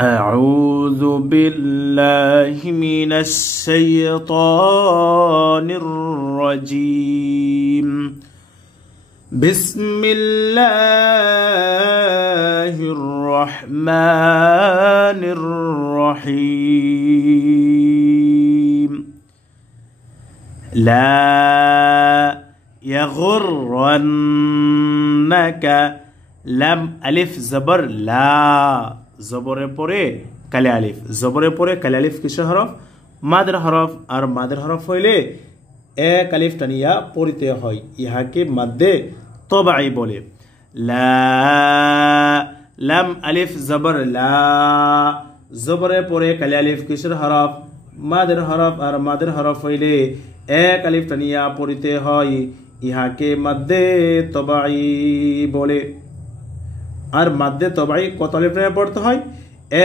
أعوذ بالله من الشيطان الرجيم بسم الله الرحمن الرحيم لا يغرنك لم ألف زبر لا জবরের পরে কালে আলিফ, জবরের পরে কালে আলিফ কিসের হরফ? মাদের হরফ। আর মাদের হরফ হইলে এক আলিফ টানিয়া পড়িতে হয়, ইহাকে মাদ্দে তবাই বলে। লা লাম আলিফ জবর লা, জবরের পরে কালে আলিফ কিসের হরফ? মাদের হরফ। আর মাদের হরফ হইলে এক আলিফ টানিয়া পড়িতে হয়, ইহাকে মাদ্দে তবাই বলে। আর মাদ্দে তবাই কত আলিফ টানিয়া পড়তে হয়?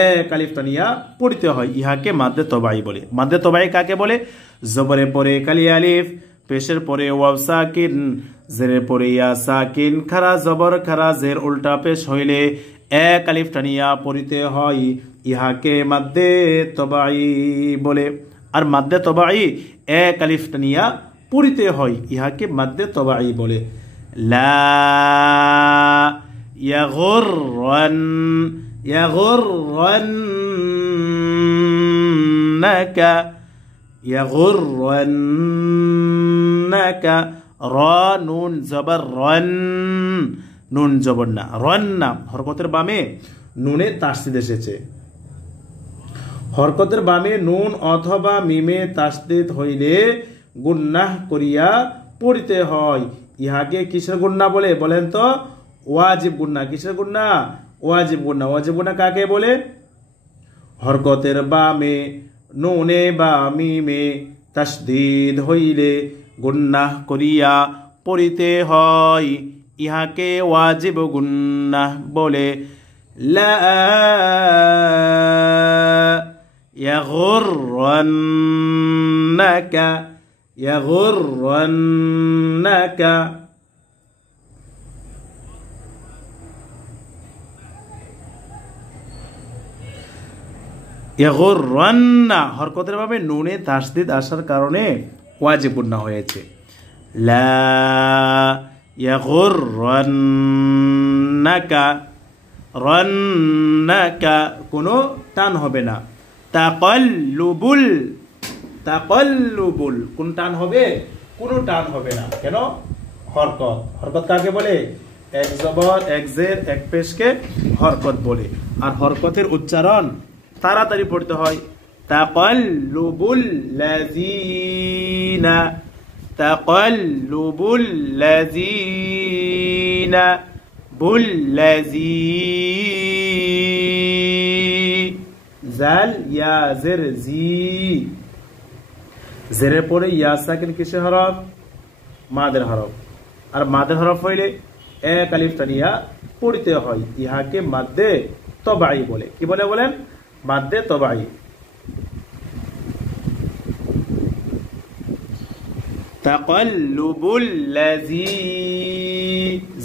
এক আলিফ টানিয়া পড়তে হয়, ইহাকে মাদ্দে তবাই বলে। মাদ্দে তবাই কাকে বলে? জবরের পরে কালি আলিফ, পেশের পরে ওয়াও সাকিন, জেরের পরে ইয়া সাকিন, খারা জবর খারা জের উল্টা পেশ হইলে এক আলিফ টানিয়া পড়তে হয়, ইহাকে মাদ্দে তবাই বলে। আর মাদ্দে তবাই এক আলিফ টানিয়া পড়তে হয়, ইহাকে মাদ্দে তবাই বলে। লা يغرنك را নুন জবর রন, নুন জবর না, রন না। হরকতের বামে নুনে তাসদিদ এসেছে। হরকতের বামে নুন অথবা মিমে তাসদিদ হইলে গুন্নাহ করিয়া পড়িতে হয়, ইহাকে কিসের গুন্নাহ বলে? বলেন তো। ওয়াজিব গুন্নাহ। কিসের গুন্নাহ? ওয়াজিব গুন্নাহ। ওয়াজিব গুন্নাহ কাকে বলে? হরকতের বামে নুনে বা মিমে তাসদিদ হইলে গুন্নাহ করিয়া পড়িতে হয়, ইহাকে ওয়াজিব গুন্নাহ বলে। লা ইয়াগুররান্নাকা ইয়াগুররান্নাকা ইয়াগুররান্না, হরকতের ভাবে নুনে তাসদিদ আসার কারণে ওয়াজিব গুন্নাহ হয়েছে। লা ইয়াগুররান্নাকা, রান্নাকা কোনো টান হবে না। তাকাল্লুবুল, তাকাল্লুবুল কোন টান হবে? কোনো টান হবে না। কেন? হরকত। হরকত কাকে বলে? এক জবর এক জের এক পেশকে হরকত বলে। আর হরকতের উচ্চারণ তাড়াতাড়ি পড়তে হয়। তাকাল্লুবুল লাযিনা, তাকাল্লুবুল লাযিনা, বুল লাযী, জাল ইয়া জের জি, জেরের পরে ইয়া সাকিন কিসের হরফ? মাদের হরফ। আর মাদের হরফ হইলে এক আলিফ টানিয়া পড়িতে হয়, ইহাকে মাদ্দে তবাই বলে। কি বলে বলেন? মাদ্দে তবাই। তাকাল্লুবুল লাযী,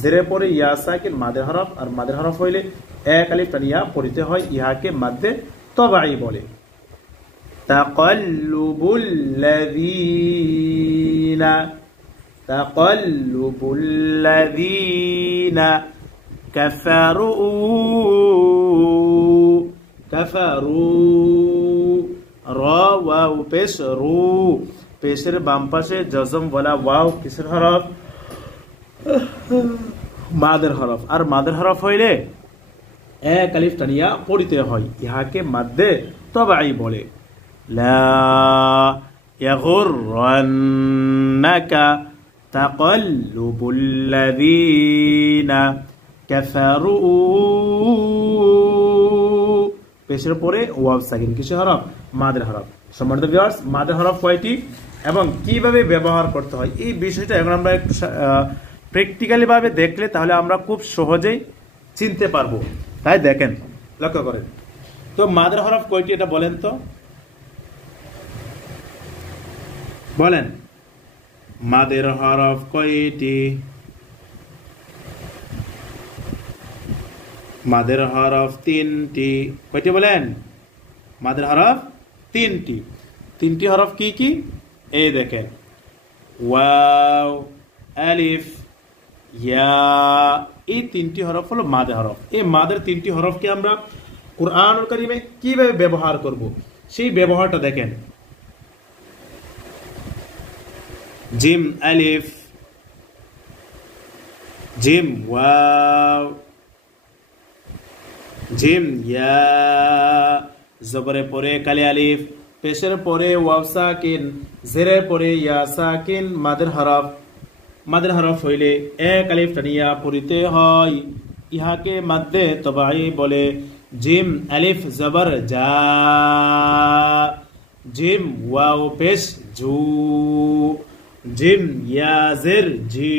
জেরের পরে ইয়া সাকিন মাদের হরফ। আর মাদের হরফ হইলে এক আলিফ টানিয়া পড়িতে হয়, ইহাকে মাদ্দে তবাই বলে। তাকাল্লুবুল লাযীনা, তাকাল্লুবুল লাযীনা কাফারু, কাফারু, র ওয়াও পেশ রু, পেশের বাম পাশে জজম বলা ওয়াও কিসের হরফ? মাদের হরফ। আর মাদের হরফ হইলে এক আলিফ টানিয়া পড়িতে হয়, ইহাকে মাদ্দে তবাই বলে। লা ইয়াগুররান্নাকা তাকাল্লুবুল লাযীনা কাফারু, পেশের পরে ওয়াও সাকিন কিসের হরফ? মাদের হরফ। সম্মানিত ভিউয়ার্স, মাদের হরফ কয়টি এবং কিভাবে ব্যবহার করতে হয় এই বিষয়টা এখন আমরা একটু প্র্যাকটিক্যালি ভাবে দেখলে তাহলে আমরা খুব সহজেই চিনতে পারবো। তাই দেখেন, লক্ষ্য করেন তো মাদের হরফ কয়টি এটা বলেন তো, বলেন মাদের হরফ কয়টি? মাদের হরফ তিনটি। কয়টি বলেন? মাদের হরফ তিনটি। তিনটি হরফ কি কি? এই দেখেন, ওয়াও, আলিফ, ইয়া, এই তিনটি হরফ হলো মাদের হরফ। এই মাদের তিনটি হরফকে আমরা কুরআনুল কারীমে কিভাবে ব্যবহার করব সেই ব্যবহারটা দেখেন। জিম আলিফ, জিম ওয়াও, জিম ইয়া, জবরে পরে কালি আলিফ, পেশের পরে ওয়াও সাকিন, জেরের পরে ইয়া সাকিন, মাদের হরফ। মাদের হরফ হইলে এক আলিফ টানিয়া পড়িতে হয়, ইহাকে মাদ্দে তবাই বলে। জিম আলিফ জবর জা, জিম ওয়াও পেশ জু, জিম ইয়া জের জি,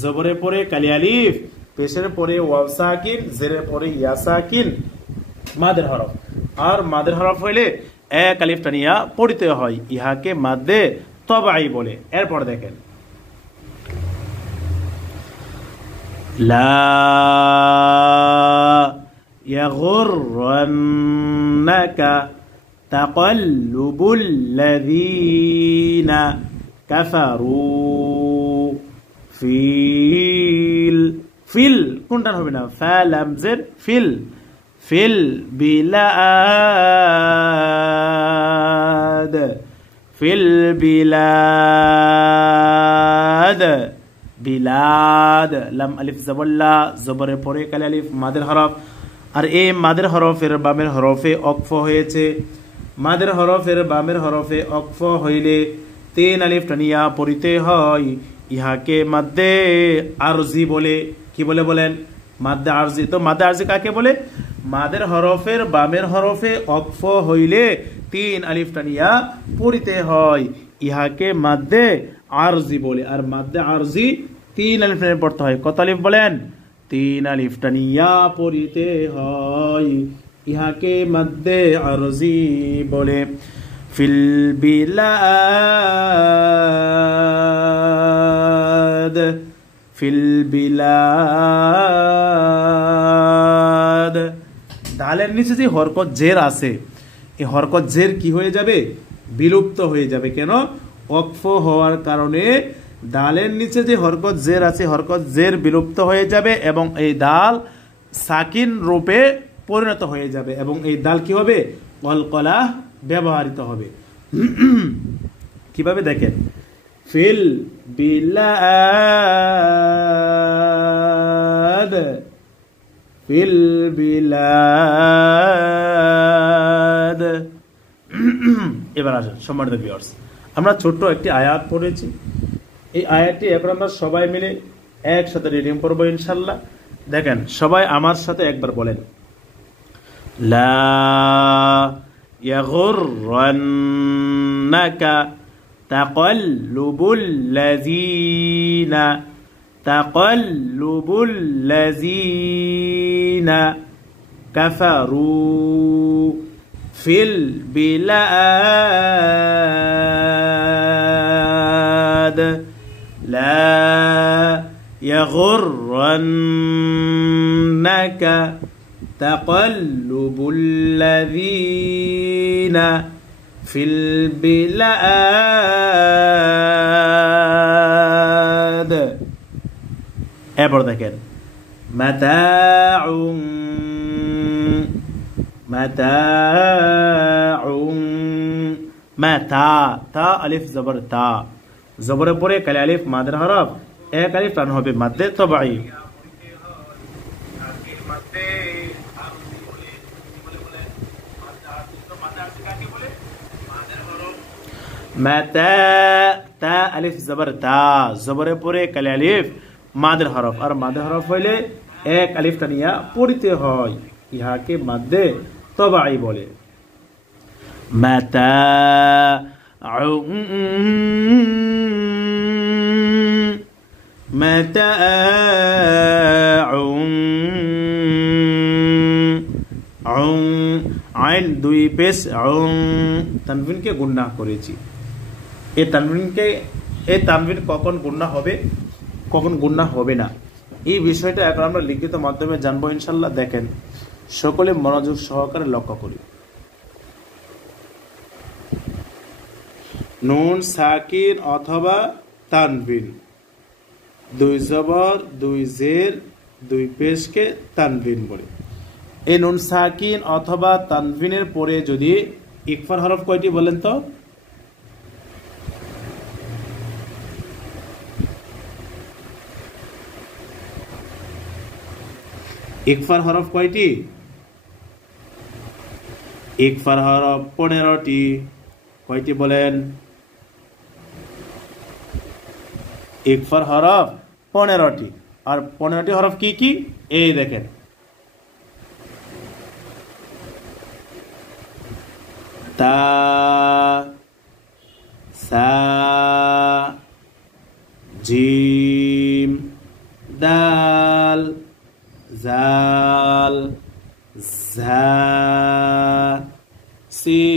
জবরে পরে কালি আলিফ, পেশের পরে ওয়াও সাকিন, জেরের পরে ইয়া সাকিন, মাদের হরফ। আর মাদের হরফ হইলে এক আলিফ টানিয়া পড়িতে হয়, ইহাকে মাদ্দে তবাই বলে। এরপর দেখেন, লা ইয়াগুররান্নাকা তাকাল্লুবুল লাযীনা কাফারু ফিল, ফিল কোনটা হবে না? ফা লাম জের ফিল, ফিল বিলাদ, ফিল বিলাদ, বিলাদ, লাম আলিফ জবল্লা, জবরের পরে কালি আলিফ, মাদের হরফ। আর এই মাদের হরফের বামের হরফে অক্ফ হয়েছে। মাদের হরফের বামের হরফে অক্ফ হইলে তিন আলিফ টানিয়া পড়িতে হয়, ইহাকে মাদ্দে আরজি বলে। কি বলে বলেন? মাদ্দে আরজি। তো মাদ্দে আরজি কাকে বলে? মাদের হরফের বামের হরফে অক্ফ হইলে তিন আলিফ টানিয়া পড়িতে হয়, ইহাকে মাদ্দে আরজি বলে। আর মাদ্দে আরজি তিন আলিফ টানিয়া পড়তে হয়। কত আলিফ বলেন? তিন আলিফ টানিয়া পড়িতে হয়, ইহাকে মাদ্দে আরজি বলে। Feel বিলাদ, feel বিলাদ। দালের নিচে যে হরকত জের আছে, এই হরকত জের কি হয়ে যাবে? বিলুপ্ত হয়ে যাবে। কেন? ওয়াকফ হওয়ার কারণে দালের নিচে যে হরকত জের আছে, হরকত জের বিলুপ্ত হয়ে যাবে এবং এই দাল সাকিন রূপে পরিণত হয়ে যাবে এবং এই দাল কি হবে? কলকলা ব্যবহৃত হবে। কিভাবে দেখেন, ফিল বিলাদ, ফিল বিলাদ। এবার আসেন সম্মানিত ভিউয়ার্স, আমরা ছোট্ট একটি আয়াত পড়েছি। এই আয়াতটি এখন আমরা সবাই মিলে একসাথে রিডিং পড়বো ইনশাল্লাহ। দেখেন, সবাই আমার সাথে একবার বলেন, লা ইয়াগুররান্নাকা তাকাল্লুবুল লাযীনা, তাকাল্লুবুল লাযীনা কাফারু ফিল বিলাদ, লা ইয়াগুররান্নাকা তাকাল্লুবুল লাযীনা ফিল বিলাদ। এরপর দেখেন, মাতাউন, মাতাউন, মাতা, তা আলিফ জবর তা, জবরের পরে কালি আলিফ মাদের হরফ, এক আলিফ টান হবে মাদ্দে তবাই। মাতা, তা আলিফ জবর তা, জবরের পরে কালি আলিফ মাদের হরফ। আর মাদের হরফ হইলে এক আলিফ টানিয়া পড়িতে হয়, ইহাকে মাদ্দে তবাই বলে। মাতাউন, মাতাউন, আইন দুই পেশ তানবিনকে গুণনা করেছি। এই তানবিন কখন গুণনা হবে, কখন গুণনা হবে না, এই বিষয়টা এখন আমরা লিখিত মাধ্যমে জানবো ইনশাআল্লাহ। দেখেন সকলে মনোযোগ সহকারে লক্ষ্য করি। নুন সাকিন অথবা তানবিন, দুই জবর দুই জের দুই পেশকে তানবিন বলে। এই নুন সাকিন অথবা তানবিনের পরে যদি ইকফার হরফ কয়টি বলেন তো? ইকফার হরফ কয়টি? ইকফার হরফ 15টি। কয়টি বলেন? ইকফার হরফ 15টি। আর 15টি হরফ কি কি? এই দেখেন, তা, সা, জিম, দাল, জাল, ঝা, সিন,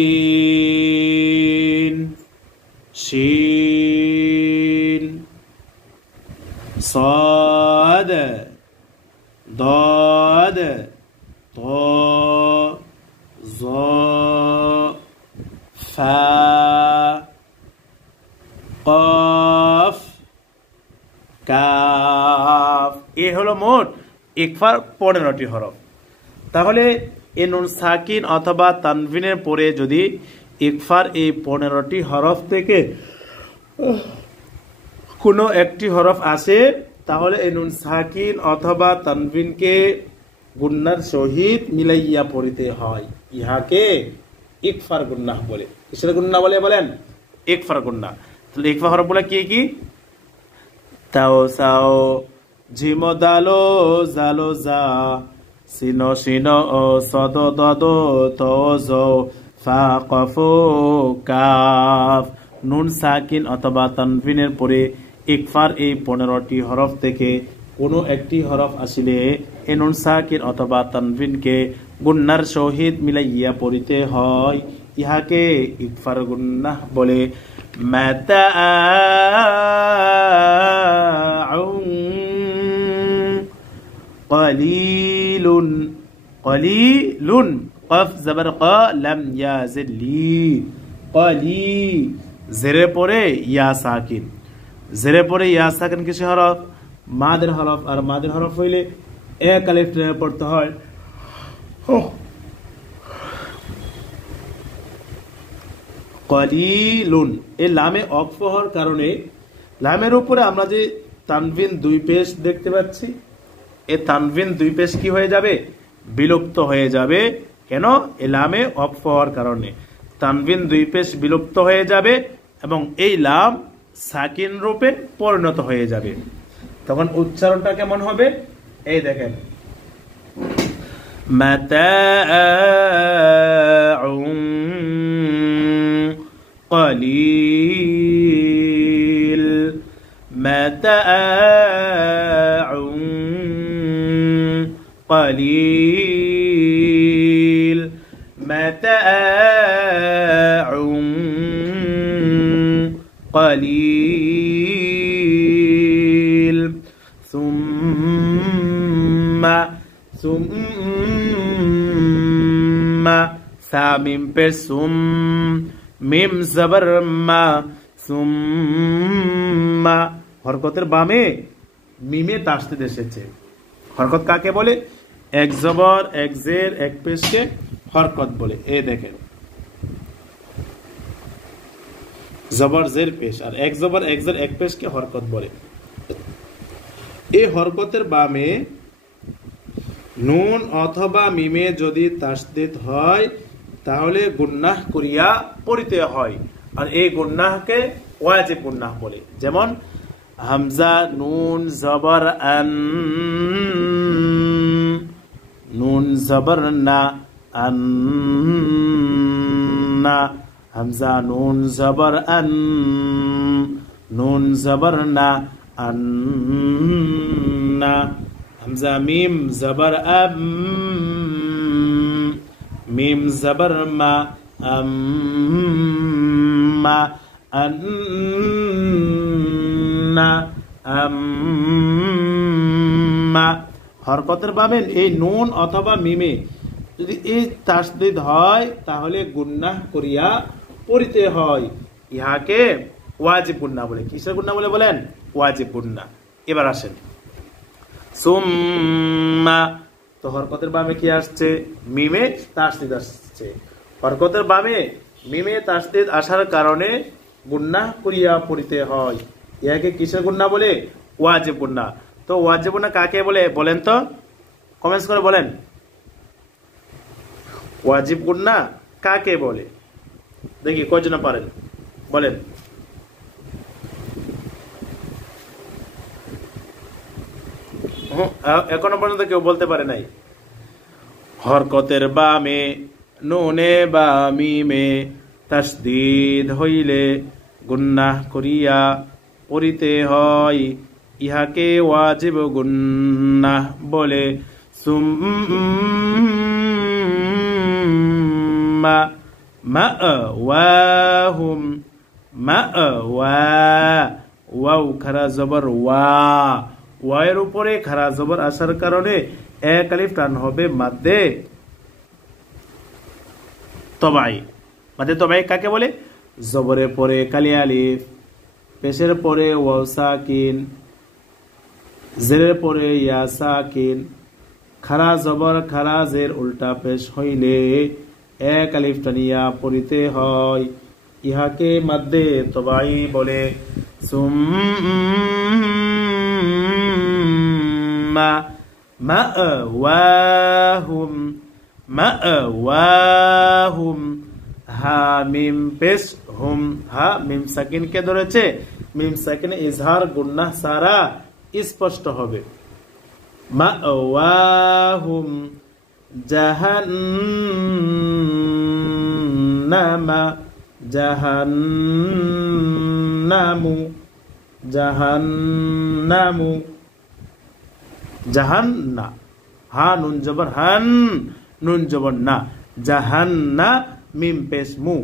শিন, صاد ضاد طاء ظاء فا قاف কাফ। এ হলো মোট ইকফার 15টি হরফ। তাহলে এই নুন সাকিন অথবা তানবিনের পরে যদি ইকফার এই 15টি হরফ থেকে কোনো একটি হরফ আসে, তাহলে এই নুন সাকিন অথবা তানবিনকে গুন্নার সহিত মিলাইয়া পড়িতে হয়। ইহাকে ইকফার গুন্নাহ বলে। কিসের গুন্নাহ বলে বলেন? ইকফার গুন্নাহ। তাহলে ইকফার হরফগুলো কি কি? তাও সাও, জিম দালো জালো জা, সিনো সিনো ও সদ দদ তো জো, ফা কফ কাফ। নুন সাকিন অথবা তানবিনের পরে ইকফার এই 15টি হরফ থেকে কোনো একটি হরফ আসিলে এই নুন সাকিন অথবা তানবিনকে গুন্নার সহিত মিলাইয়া পড়িতে হয়। ইহাকে ইকফার গুন্নাহ বলে। মাতাউন কলিলুন, কলিলুন, কফ জবর ক, লাম ইয়া জির লি, কলি। জেরে পরে ইয়া সাকিন, জেরে পরে ইয়া সাকিন কিসের হরফ? মাদের হরফ। আর মাদের হরফ হইলে এক আলিফ টেনে পড়তে হয়। কলিলুন, এই লামে অক্ফ হওয়ার কারণে লামের উপরে আমরা যে তানবিন দুই পেশ দেখতে পাচ্ছি, এই তানবিন দুই পেশ কি হয়ে যাবে? বিলুপ্ত হয়ে যাবে। কেন? এই লামে অক্ফ হওয়ার কারণে তানবিন দুই পেশ বিলুপ্ত হয়ে যাবে এবং এই লাম সাকিন রূপে পরিণত হয়ে যাবে। তখন উচ্চারণটা কেমন হবে? এই দেখেন, মাতাউন কলিল, মাতাউন কলিল, মাতাউন قليل ثم ثا মিম পেশ সুম, মিম জবর মা, সুম্মা। হরকতের বামে মিমে তাসদীদ এসেছে। হরকত কাকে বলে? এক জবর এক জের এক পেশকে হরকত বলে। এই দেখেন, জবর জের পেশ আর এক জবর এক জের এক পেশকে হরকত বলে। এই হরকতের বামে নুন অথবা মিমে যদি তাসদীদ হয় তাহলে গুন্নাহ করিয়া পড়িতে হয়। আর এই গুন্নাহকে ওয়াজিব গুন্নাহ বলে। যেমন হামজা নুন জবর আন, নুন জবর না, আন্না। হামজা নুন জবর আন, নুন জবর না, আন্না। হামজা মিম জবর আম, মিম জবর মা, আম্মা, আন্না, আম্মা। হরকতের বামে এই নুন অথবা মিমে যদি এই তাসদীদ হয় তাহলে গুন্নাহ করিয়া পড়িতে হয়, ইহাকে ওয়াজিব গুন্নাহ বলে। কিসের গুন্নাহ বলে বলেন? ওয়াজিব গুন্নাহ। এবার আসেন সুম্মা, তো হরকতের বামে কি আসছে? মিমে তাসদীদ আসছে। হরকতের বামে মিমে তাসদীদ আসার কারণে গুন্নাহ করিয়া পড়িতে হয়, ইহাকে কিসের গুন্নাহ বলে? ওয়াজিব গুন্নাহ। তো ওয়াজিব গুন্নাহ কাকে বলে বলেন তো, কমেন্টস করে বলেন। ওয়াজিব গুন্নাহ কাকে বলে? দেখি কয়জন পারেন বলেন। এখনো পর্যন্ত কেউ বলতে পারে নাই। হরকতের বামে নুনে বা মিমে তাসদীদ হইলে গুন্নাহ করিয়া পড়িতে হয়, ইহাকে ওয়াজিব গুন্নাহ বলে। সুম্মা মাআওয়াহুম, মাআওয়া, ওয়াও খারা জবর ওয়া, ওয়ায়ের উপরে খারা জবর আসার কারণে এক আলিফ টান হবে মাদ্দে তবাই। মাদ্দে তবাই কাকে বলে? জবরের পরে কালি আলিফ, পেশের পরে ওয়াও সাকিন, জেরের পরে ইয়া সাকিন, খারা জবর খারা জের উল্টা পেশ হইলে এক আলিফ টানিয়া পড়িতে হয়, ইহাকে মাদ্দে তবাই বলে। সুম্মা মাআওয়াহুম, মাআওয়াহুম, হা মিম পেশ হুম, হা মিম সাকিন কে ধরেছে, মিম সাকিনে ইজহার গুন্নাহ সারা স্পষ্ট হবে। মাআওয়াহুম জাহান্নামা, জাহান্নামু, জাহান্নামু, জাহান্না, হা নুন জবর হান, নুন জবর না, জাহান্না মিম পেশ মু,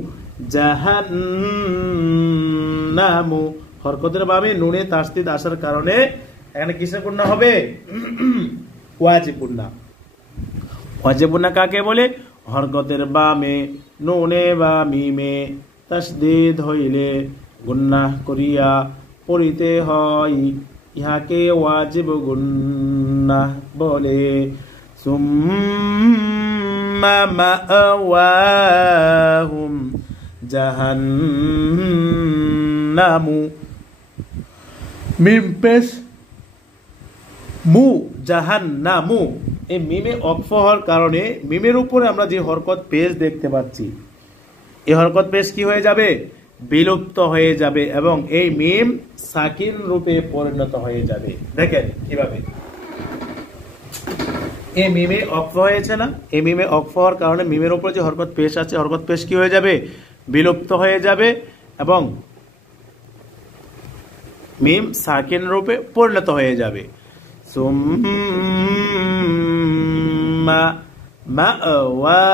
জাহান্নামু। হরকতের বামে নুনে তাসদীদ আসার কারণে এখানে কিসের গুন্নাহ হবে? ওয়াজিব গুন্নাহ। ওয়াজিব গুন্নাহ কাকে বলে? হরকতের বামে নুনে বা মিমে তাসদীদ হইলে গুন্নাহ করিয়া পড়িতে হয়, ইহাকে ওয়াজিব গুন্নাহ বলে। সুম্মা মাআওয়াহুম জাহান্নামু, মিম পেশ মু, জাহান্নামু। এই মিমে অক্ফ হওয়ার কারণে মিমের উপরে আমরা যে হরকত পেশ দেখতে পাচ্ছি, এই হরকত পেশ কি হয়ে যাবে? বিলুপ্ত হয়ে যাবে এবং এই মিম সাকিন রূপে পরিণত হয়ে যাবে। দেখেন কিভাবে এই মিমে অক্ফ হয়েছে না, এই মিমে অক্ফ হওয়ার কারণে মিমের উপরে যে হরকত পেশ আছে, হরকত পেশ কি হয়ে যাবে? বিলুপ্ত হয়ে যাবে এবং মিম সাকিন রূপে পরিণত হয়ে যাবে। সুম্মা মাআওয়াহুম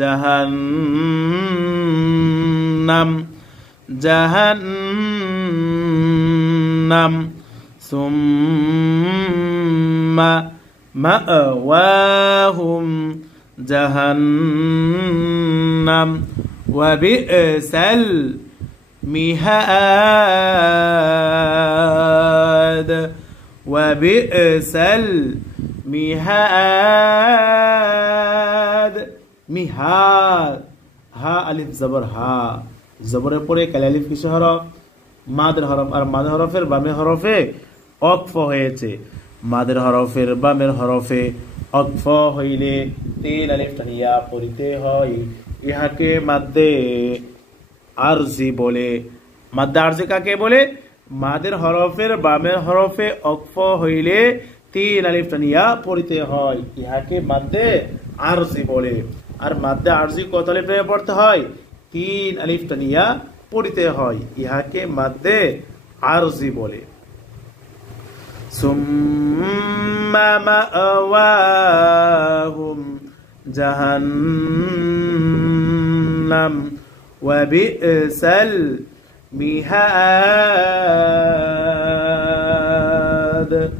জাহান্নাম, জাহান্নাম, সুম্মা মাআওয়াহুম জাহান্নাম ওয়া বি'সাল মিহাদ, ওয়া বি'সাল মিহাদ, মিহাদ, হা আলিফ জবর হা, জবরের পরে কালি আলিফ কিসের হরফ? মাদের হরফ। আর মাদের হরফের বামে হরফে অক্ফ হয়েছে। মাদের হরফের বামের হরফে অক্ফ হইলে তিন আলিফ টানিয়া পড়িতে হয়, ইহাকে মাদ্দে আরজি বলে। মাদ্দে আরজি কাকে বলে? মাদের হরফের বামের হরফে অক্ফ হইলে তিন আলিফ টানিয়া পড়িতে হয়, ইহাকে মাদ্দে আরজি বলে। আর মাদ্দে আরজি কত আলিফ টানিয়া পড়তে হয়? তিন আলিফ টানিয়া পড়িতে হয়, ইহাকে মাদ্দে আরজি বলে। সুম্মা মাআওয়াহুম জাহান্নাম ওয়া বি'সাল মিহাদ, المهاد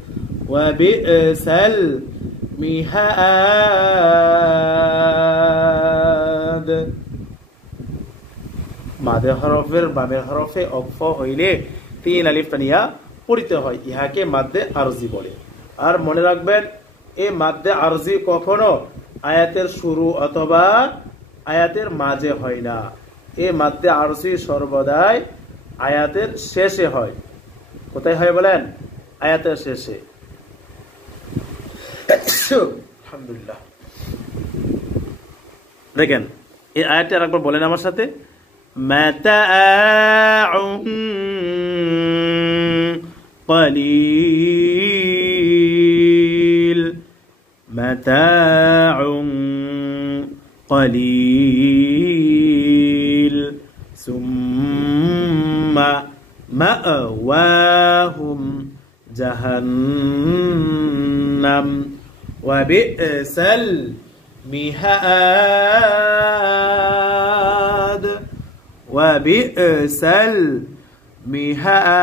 وبئس المهاد মাদে হরফের বামের হরফে অক্ফ হইলে তিন আলিফ টানিয়া পড়িতে হয়, ইহাকে মাদ্দে আরজি বলে। আর মনে রাখবেন এই মাদ্দে আরজি কখনো আয়াতের শুরু অথবা আয়াতের মাঝে হয় না, এই মাদ্দে আরজি সর্বদাই আয়াতের শেষে হয়। কোথায় হয় বলেন? আয়াতের শেষে। আলহামদুলিল্লাহ। দেখেন এই আয়াতটা আরেকবার বলেন আমার সাথে, মাতাউন কলিল, মাতাউন কলিল, সুম্মা মাওয়াহুম জাহান্নাম ওয়া বি'সাল মিহাদ ওয়া বি'সাল মিহাদ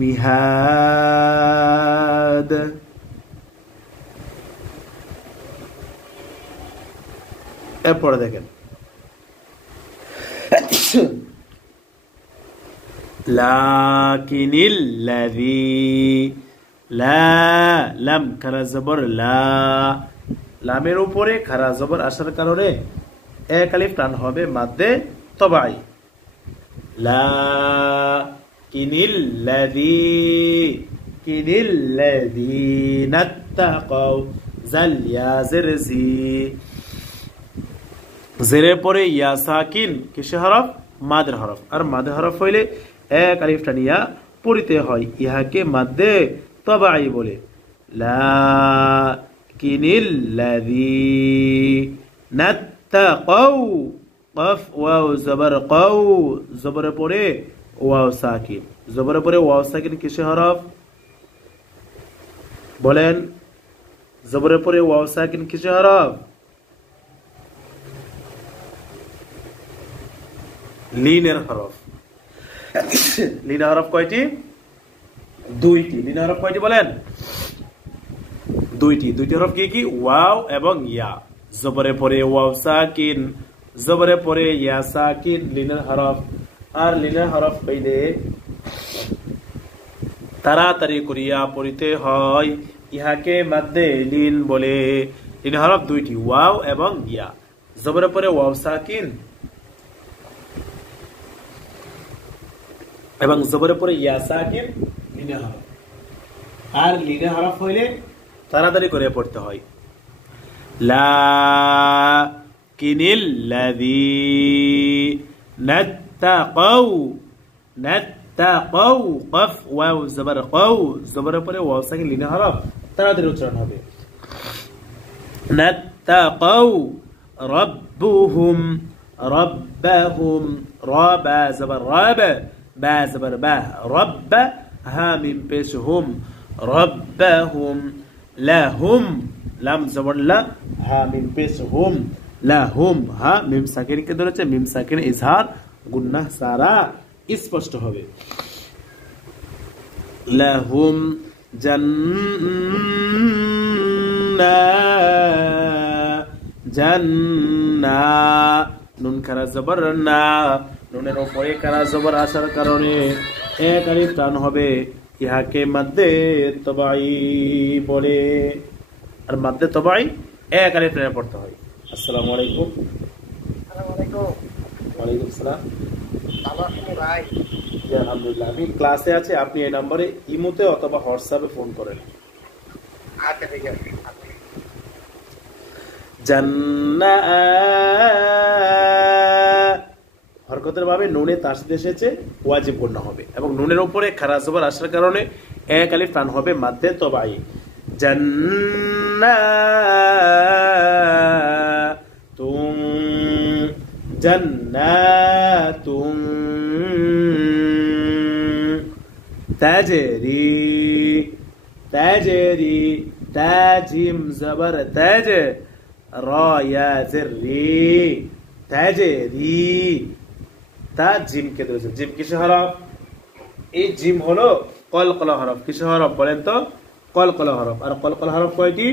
মিহাদ। এরপরে দেখেন লাকিনিল্লাযী, লা লাম খারা জবর লা, লামের উপরে খারা জবর আসার কারণে এক আলিফ টান হবে মাদ্দে তবাই। লাকিনিল্লাযী, কিনিল্লাযীনা তাকাউ, জাল ইয়া জিরজি, জেরের পরে ইয়া সাকিন কিসের হরফ? মাদের হরফ। আর মাদের হরফ হইলে এক আলিফ টানিয়া পড়িতে হয়, ইহাকে মাদ্দে তবাই বলে। লাকিনিল্লাযীনা তাকাউ, কফ ওয়াও জবর কাউ, জবরের পরে ওয়াও সাকিন, জবরের পরে ওয়াও সাকিন কিসের হরফ বলেন? জবরের পরে ওয়াও সাকিন কিসের হরফ? লিনের হরফ। লিনের হরফ কয়টি? দুইটি। লিনের হরফ কয়টি বলেন? দুইটি। দুইটি হরফ কি কি? ওয়াও এবং ইয়া। জবরে পরে ওয়াও সাকিন, জবরে পরে ইয়া সাকিন, লিনের হরফ। আর লিনের হরফ হইলে তাড়াতাড়ি করিয়া পড়িতে হয়, ইহাকে মাদ্দে লিন বলে। লিনের হরফ দুইটি, ওয়াও এবং ইয়া। জবরে পরে ওয়াও সাকিন এবং জবরের পরে ইয়া সাকিন, লিনের হরফ। আর লিনের হরফ হইলে তাড়াতাড়ি করে পড়তে হয়। লাকিনিল্লাযীনা তাকাউ, নাত্তাকাউ, কফ ওয়াও জবর কাউ, জবরের পরে ওয়াও সাকিন, লিনের হরফ, তাড়াতাড়ি উচ্চারণ হবে। নাত্তাকাউ, রাব্বুহুম, রাব্বাহুম, রাবা জবর রাবা, বা জবর বা, রব্বা, হা মিম পেশ হুম, রব্বাহুম, লাহুম, লাম জবর লা, হা মিম পেশ হুম, লাহুম, হা মিম সাকিনকে ধরেছে, মিম সাকিন ইজহার, গুন্নাহ সারা স্পষ্ট হবে। লাহুম জান্নাহ, জান্নাহ, নুন খারা জবর না, নুনের উপরে খারা জবর আসার কারণে এক আলিফ টান হবে, ইহাকে মাদ্দে তবাই বলে। আর মাদ্দে তবাই এক আলিফ টানে পড়তে হয়। আসসালামু আলাইকুম। ওয়ালাইকুম সালাম। ভালো আছেন ভাই? জি আলহামদুলিল্লাহ। আমি ক্লাসে আছি, আপনি এই নম্বরে ইমোতে অথবা হোয়াটসঅ্যাপে ফোন করেন। আচ্ছা ঠিক আছে। জান্নাহ, হরকতের ভাবে নুনে তাসদীদ এসেছে, ওয়াজিব গুন্না হবে এবং নুনের উপরে খারা জবর আসার কারণে এক আলিফ টান হবে মাদ্দে তবাই। জান্নাতুন, জান্নাতুন, তাজরি, তাজরি, তাজিম জবর তাজ, রা ইয়া জিরি, তাজরি, তা জিমকে ধরেছে। জিম কিসের হরফ? এই জিম হলো কলকলা হরফ। কিসের হরফ বলেন তো? কলকলা হরফ। আর কলকলা হরফ কয়টি?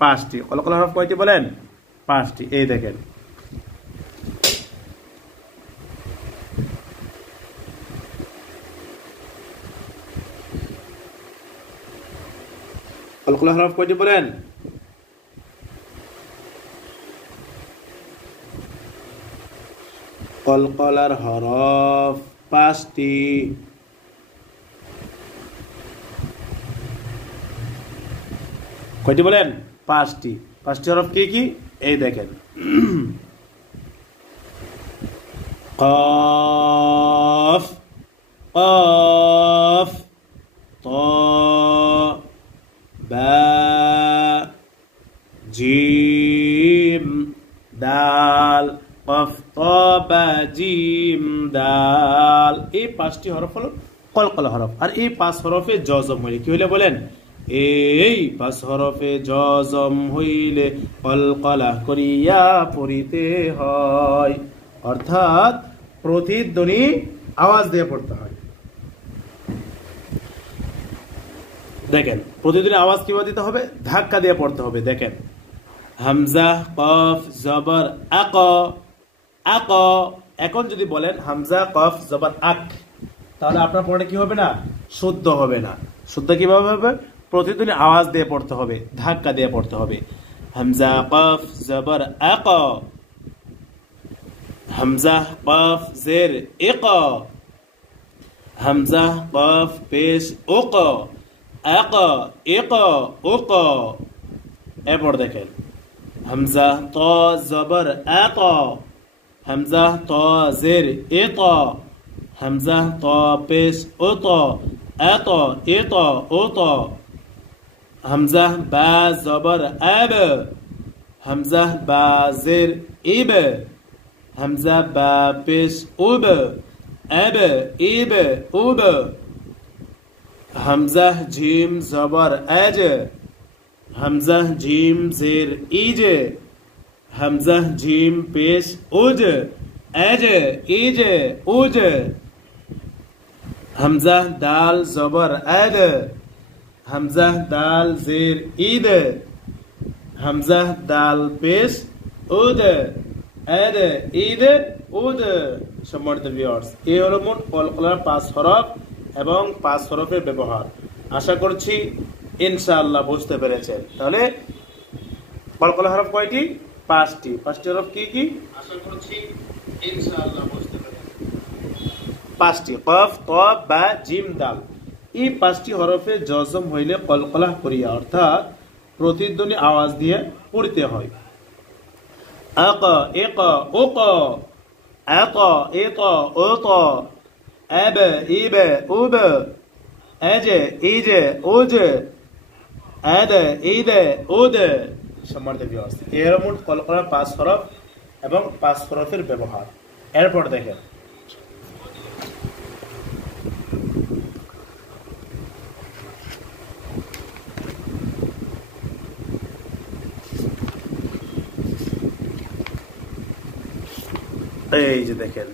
5টি। কলকলা হরফ কয়টি বলেন? 5টি। এই দেখেন, কলকলা হরফ কয়টি বলেন? কলকলার হরফ 5টি। কয়টি বলেন? 5টি। 5টি হরফ কি কি? এই দেখেন, কফ, কফ, ত, বা, জিম, দাল। কফ, ত, বা, জিম, দাল। এই 5টি হরফ হলো কলকলা হরফ। আর এই 5 হরফে জজম হইলে কি হইলে বলেন? এই 5 হরফে জজম হইলে কলকলা করিয়া পড়িতে হয়, অর্থাৎ প্রতিধ্বনি আওয়াজ দিয়ে পড়তে হয়। দেখেন, প্রতিধ্বনি আওয়াজ কিভাবে দিতে হবে? ধাক্কা দিয়ে পড়তে হবে। দেখেন, হামজা, কফ, জবর, আক, আক। এখন যদি বলেন হামজা, কফ, জবর, আক, তাহলে আপনার পড়াটা কি হবে না? শুদ্ধ হবে না। শুদ্ধ কিভাবে হবে? প্রতিধ্বনি আওয়াজ দিয়ে পড়তে হবে, ধাক্কা দিয়ে পড়তে হবে। হামজা, কফ, জবর, আক, হামজা, কফ, জের, ইক, হামজা, কফ, পেশ, উক, আক, ইক, উক। এরপর দেখেন, হামজা, ত, জবর, আত, হামজা, ত, জের, ইত, হামজা, ত, পেশ, উত, আত, ইত, উত। হামজা, বা, জবর, আব, হামজা, বা, জের, ইব, হামজা, বা, পেশ, উব, আব, ইব, উব। হামজা, জিম, জবর, আজ, হামজা, জিম, জের, ইজ, হামজা, জিম, পেশ, উজ, আজ, ইজ, উজ। হামজা, দাল, জবর, আদ, হামজা, দাল, জের, ইদ, হামজা, দাল, পেশ, উদ, আদ, ইদ, উদ। সম্মানিত ভিউয়ার্স, এই হলো মোট কলকলার 5 হরফ এবং 5 হরফের ব্যবহার। আশা করছি ইনশাআল্লাহ বুঝতে পেরেছেন। তাহলে কলকলা হরফ কয়টি? 5টি। 5টি হরফ কি কি? আশা করছি ইনশাআল্লাহ বুঝতে পেরেছেন। 5টি, কফ, ত, বা, জিম, দাল। এই 5টি হরফে জজম হইলে কলকলা করিয়া, অর্থাৎ প্রতিধ্বনি আওয়াজ দিয়ে পড়তে হয়। আক, ইক, উক, আত, ইত, উত, আব, ইব, উব, আজ, ইজ, উজ, আদ, ইদ, উদ। সম্মানিত ভিউয়ার্স, এর মোট কলকলার 5 হরফ এবং 5 হরফের ব্যবহার। এরপর দেখেন, এই যে দেখেন,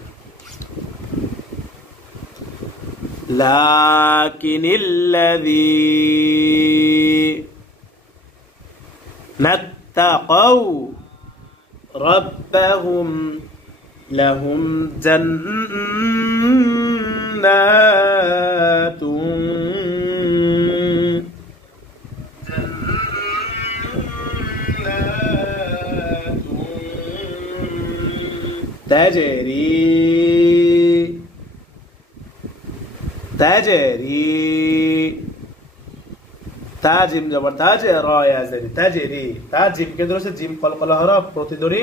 লাকিনিল্লাযী নাত্তাকাউ রাব্বাহুম লাহুম জান্নাতুন তাজরি, তাজিম জবর তাজ, রায়াজরি, তাজরি। তাজিম কে ধরেছে, জিম কলকলা হরফ, প্রতিধ্বনি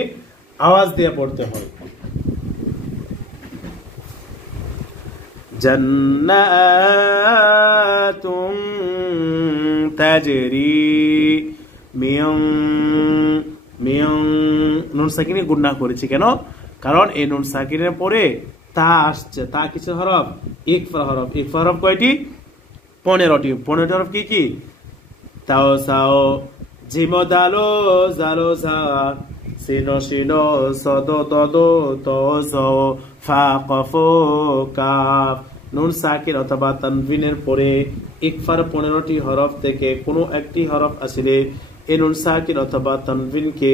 আওয়াজ দিয়ে পড়তে হয়। জান্নাতুন তাজরি মিন, মিন। নুন সাকিনে গুণনা করেছি কেন? কারণ এই নুন সাকিনের পরে তা আসছে। তা কিসের হরফ? ইকফা হরফ। ইকফা হরফ কয়টি? 15টি। 15টি হরফ কি কি? তাও, সাও, জিম, দালো, জালো, সা, সিনো সিনো সদ দদ ত জ ফা কফ কাফ। নুন সাকিন অথবা তানভিনের পরে ইকফার 15টি হরফ থেকে কোনো একটি হরফ আসলে এই নুন সাকিন অথবা তানভিনকে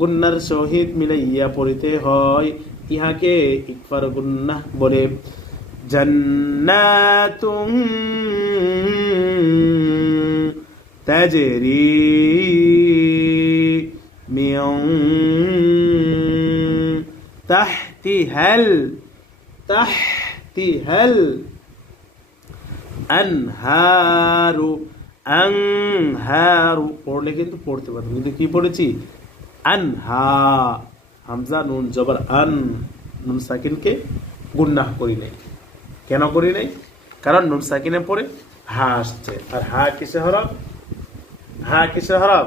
গুন্নার সহিত মিলাইয়া পড়িতে হয়, ইহাকে ইকফার গুন্নাহ বলে। জান্নাতুন তাজরি মিন তাহতিহাল আনহারু। আনহারু পড়লে কিন্তু পড়তে পারবো, কিন্তু কি পড়েছি? আনহা। হামজা নুন জবর আন, নুন সাকিনকে গুন্নাহ করি নাই। কেন করি নাই? কারণ নুন সাকিনের পরে হা আসছে, আর হা কিসের হরফ? হা কিসের হরফ?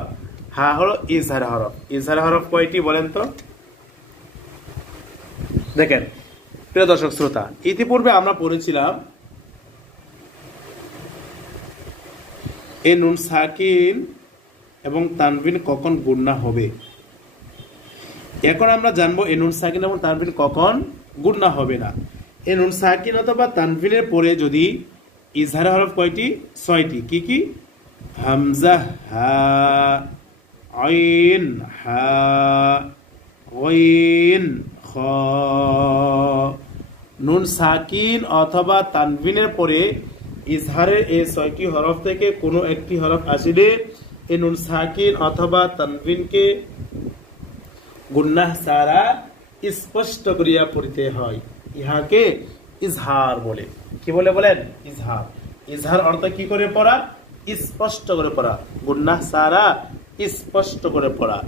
হা হলো ইজহার হরফ। ইজহার হরফ কয়টি বলেন তো? দেখেন প্রিয় দর্শক শ্রোতা, ইতিপূর্বে আমরা পড়েছিলাম এই নুন সাকিন এবং তানভিন কখন গুন্নাহ হবে। এখন আমরা জানবো এই নুন সাকিন এবং তানভিন কখন গুন্নাহ হবে না। এই নুন সাকিন অথবা তানভিনের পরে যদি ইজহার হরফ কয়টি? 6টি। কি কি? হামজা হা, আইন হা, গাইন খ। নুন সাকিন অথবা তানভিনের পরে ইজহারের এই 6টি হরফ থেকে কোনো একটি হরফ আসলে এই নুন সাকিন অথবা তানভিনকে গুন্নাহ সারা স্পষ্ট করিয়া পড়িতে হয়, ইহাকে ইজহার বলে। কি বলে বলেন? ইজহার। ইজহার অর্থ কি করে পড়া? স্পষ্ট করে পড়া, গুন্নাহ সারা স্পষ্ট করে পড়া।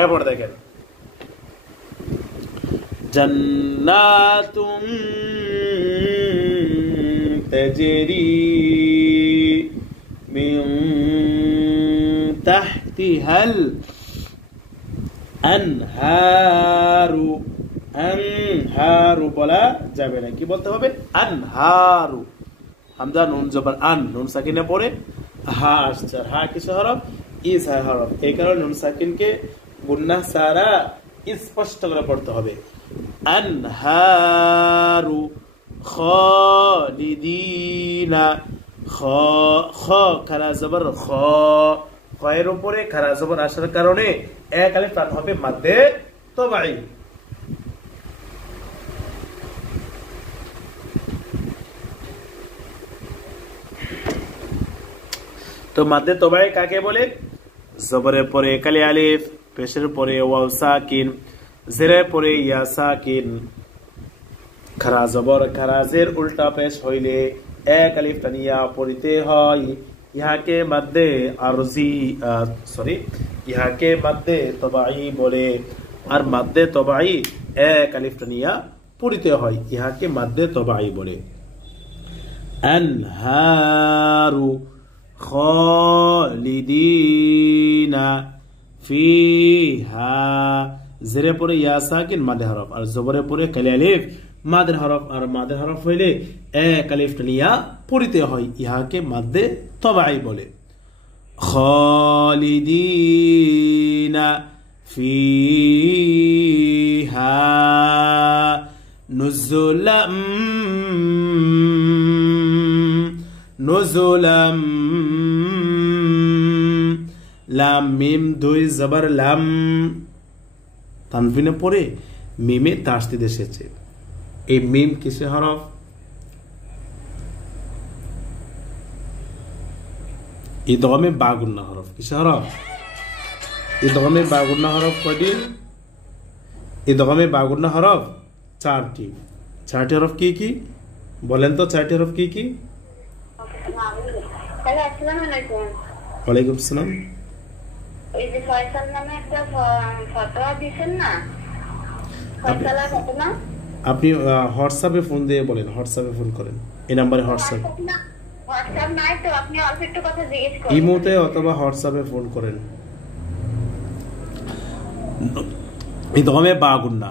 এরপর দেখেন জান্নাতুন তাজরি মিন তাহতিহাল আনহারু। আনহারু বলা যাবে না, কি বলতে হবে? আনহারু। হামজা নুন জবর আন, নুন সাকিনে পড়ে হা আসছে, হা কিসের হরফ? ইজহার হরফ। এই কারণে নুন সাকিনকে গুন্নাহ সারা স্পষ্ট করে পড়তে হবে। আনহারু খালিদিনা। খ খ খারা জবর খ, খয়ের উপরে খারা জবর আসার কারণে এক আলিফ টান হবে মাদ্দে তবাই। তো মাদ্দে তবাই কাকে বলে? জবরের পরে কালি আলিফ, পেশের পরে ওয়াও সাকিন, জেরের পরে ইয়া সাকিন, খারা জবর খারাজের উল্টা পেশ হইলে এক আলিফ টানিয়া পড়িতে হয়, ইহাকে মাদ্দে আরজি ইহাকে মাদ্দে তবাই বলে। আর মাদ্দে তবাই এক আলিফ টানিয়া পড়িতে হয়, ইহাকে মাদ্দে তবাই বলে। আনহারু খালিদিনা ফিহা। জেরে পরে ইয়া সাকিন মাদে হরফ, আর জবরে পরে কালি আলিফ মাদের হরফ, আর মাদের হরফ হইলে এক আলিফ টানিয়া পড়িতে হয়, ইহাকে মাদ্দে তবাই বলে। খালিদিনা ফিহা নুজুলাম নুজুলাম। লাম মিম দুই জবর লাম, তানভিনে পরে মিমে তাসদিদ এসেছে। এই মিম কিসের হরফ? ইদগামে বাগুন্না হরফ। কিসের হরফ? ইদগামে বাগুন্না হরফ কয়টি? ইদগামে বাগুন্না হরফ 4টি। 4টি হরফ কি কি বলেন তো? 4টি হরফ কি কি? ওয়ালাইকুম আসসালাম। এই যে ফয়সাল নামে একটা ফতোয়া দিবেন না, ফয়সালা ঘটনা, আপনি হোয়াটসঅ্যাপে ফোন দিয়ে বলেন, হোয়াটসঅ্যাপে ফোন করেন, এই নম্বরে হোয়াটসঅ্যাপ নাই তো, আপনি অল্প একটু কথা জিজ্ঞেস করেন ইমোতে অথবা হোয়াটসঅ্যাপে ফোন করেন। ইদগামে বাগুন্না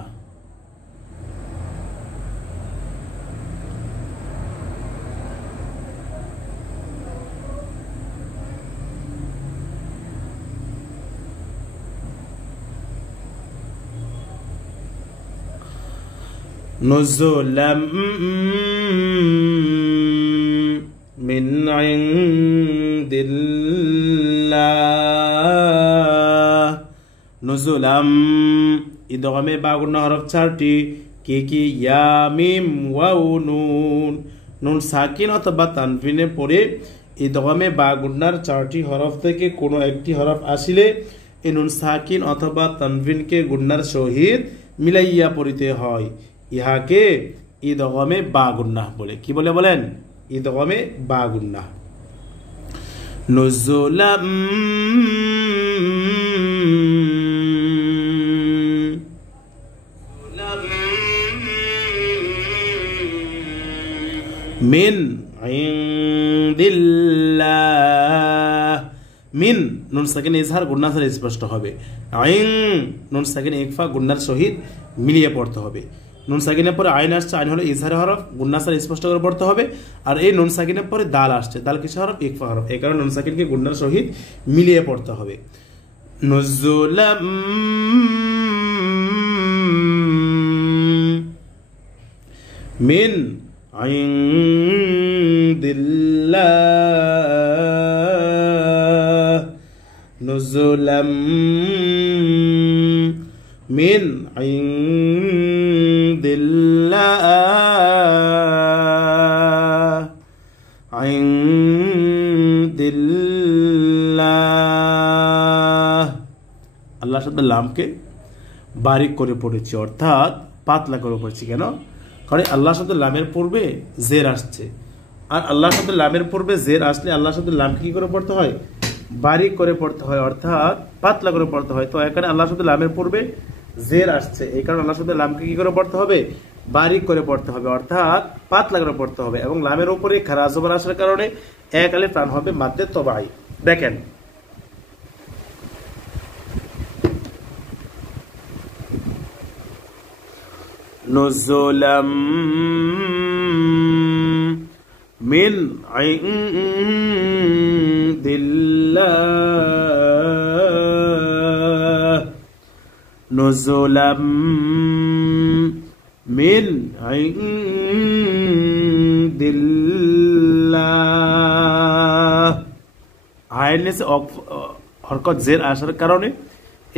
নুজুলাম মিন ইনদিল্লাহ। নুজুলাম ইদগামে বা গুন্না হরফ চারটি কি কি? ইয়া মিম ওয়াও নুন। নুন সাকিন অথবা তানভিনে পড়ে ইদগামে বা গুন্নার চারটি হরফ থেকে কোনো একটি হরফ আসিলে এই নুন সাকিন অথবা তানভিনকে গুন্নার সহিত মিলাইয়া পড়িতে হয়। ইহাকে ইদগামে বা গুন্নাহ বলে। কি বলে বলেন? ইদগামে বা গুন্নাহ। নুজুলাম মিন ইনদিল্লাহ। মিন নুন সাকিন ইজহার গুন্নার সাথে স্পষ্ট হবে। আইন নুন সাকিন ইকফা গুন্নার সহিত মিলিয়ে পড়তে হবে। নুন সাকিনের পরে আইন আসছে, আইন হলো ইজহার হরফ, গুন্নার সাথে স্পষ্ট করে পড়তে হবে। আর এই নুন সাকিনের পরে দাল আসছে, দাল কিসের হরফ? ইকফা হরফ। এই কারণে নুন সাকিনকে গুন্নার সহিত মিলিয়ে পড়তে হবে। নুজুলাম মিন ইনদিল্লাহ। নুজুলাম মিন ইনদিল্লাহ। ইনদিল্লাহ। আল্লাহ শব্দ লামকে বারিক করে পড়েছি, অর্থাৎ পাতলা করে পড়েছি। কেন? কারণ আল্লাহ শব্দ লামের পূর্বে জের আসছে, আর আল্লাহ শব্দ লামের পূর্বে জের আসলে আল্লাহ শব্দ লামকে কি করে পড়তে হয়? বারিক করে পড়তে হয়, অর্থাৎ পাতলা করে পড়তে হয়। তো এখানে আল্লাহ শব্দ লামের পূর্বে জের আসছে, এই কারণে আল্লাহ শব্দ লামকে কি করে পড়তে হবে? বারিক করে পড়তে হবে, অর্থাৎ পাতলা করে পড়তে হবে। এবং লামের উপরে খারা জবর আসার কারণে এক আলিফ টান হবে মাদ্দে তবাই। দেখেন নুজুলাম মিন ইনদিল্লাহ। নুজুলাম মিন ইনদিল্লাহ। হায়ের নিচে হরকত জের আসার কারণে,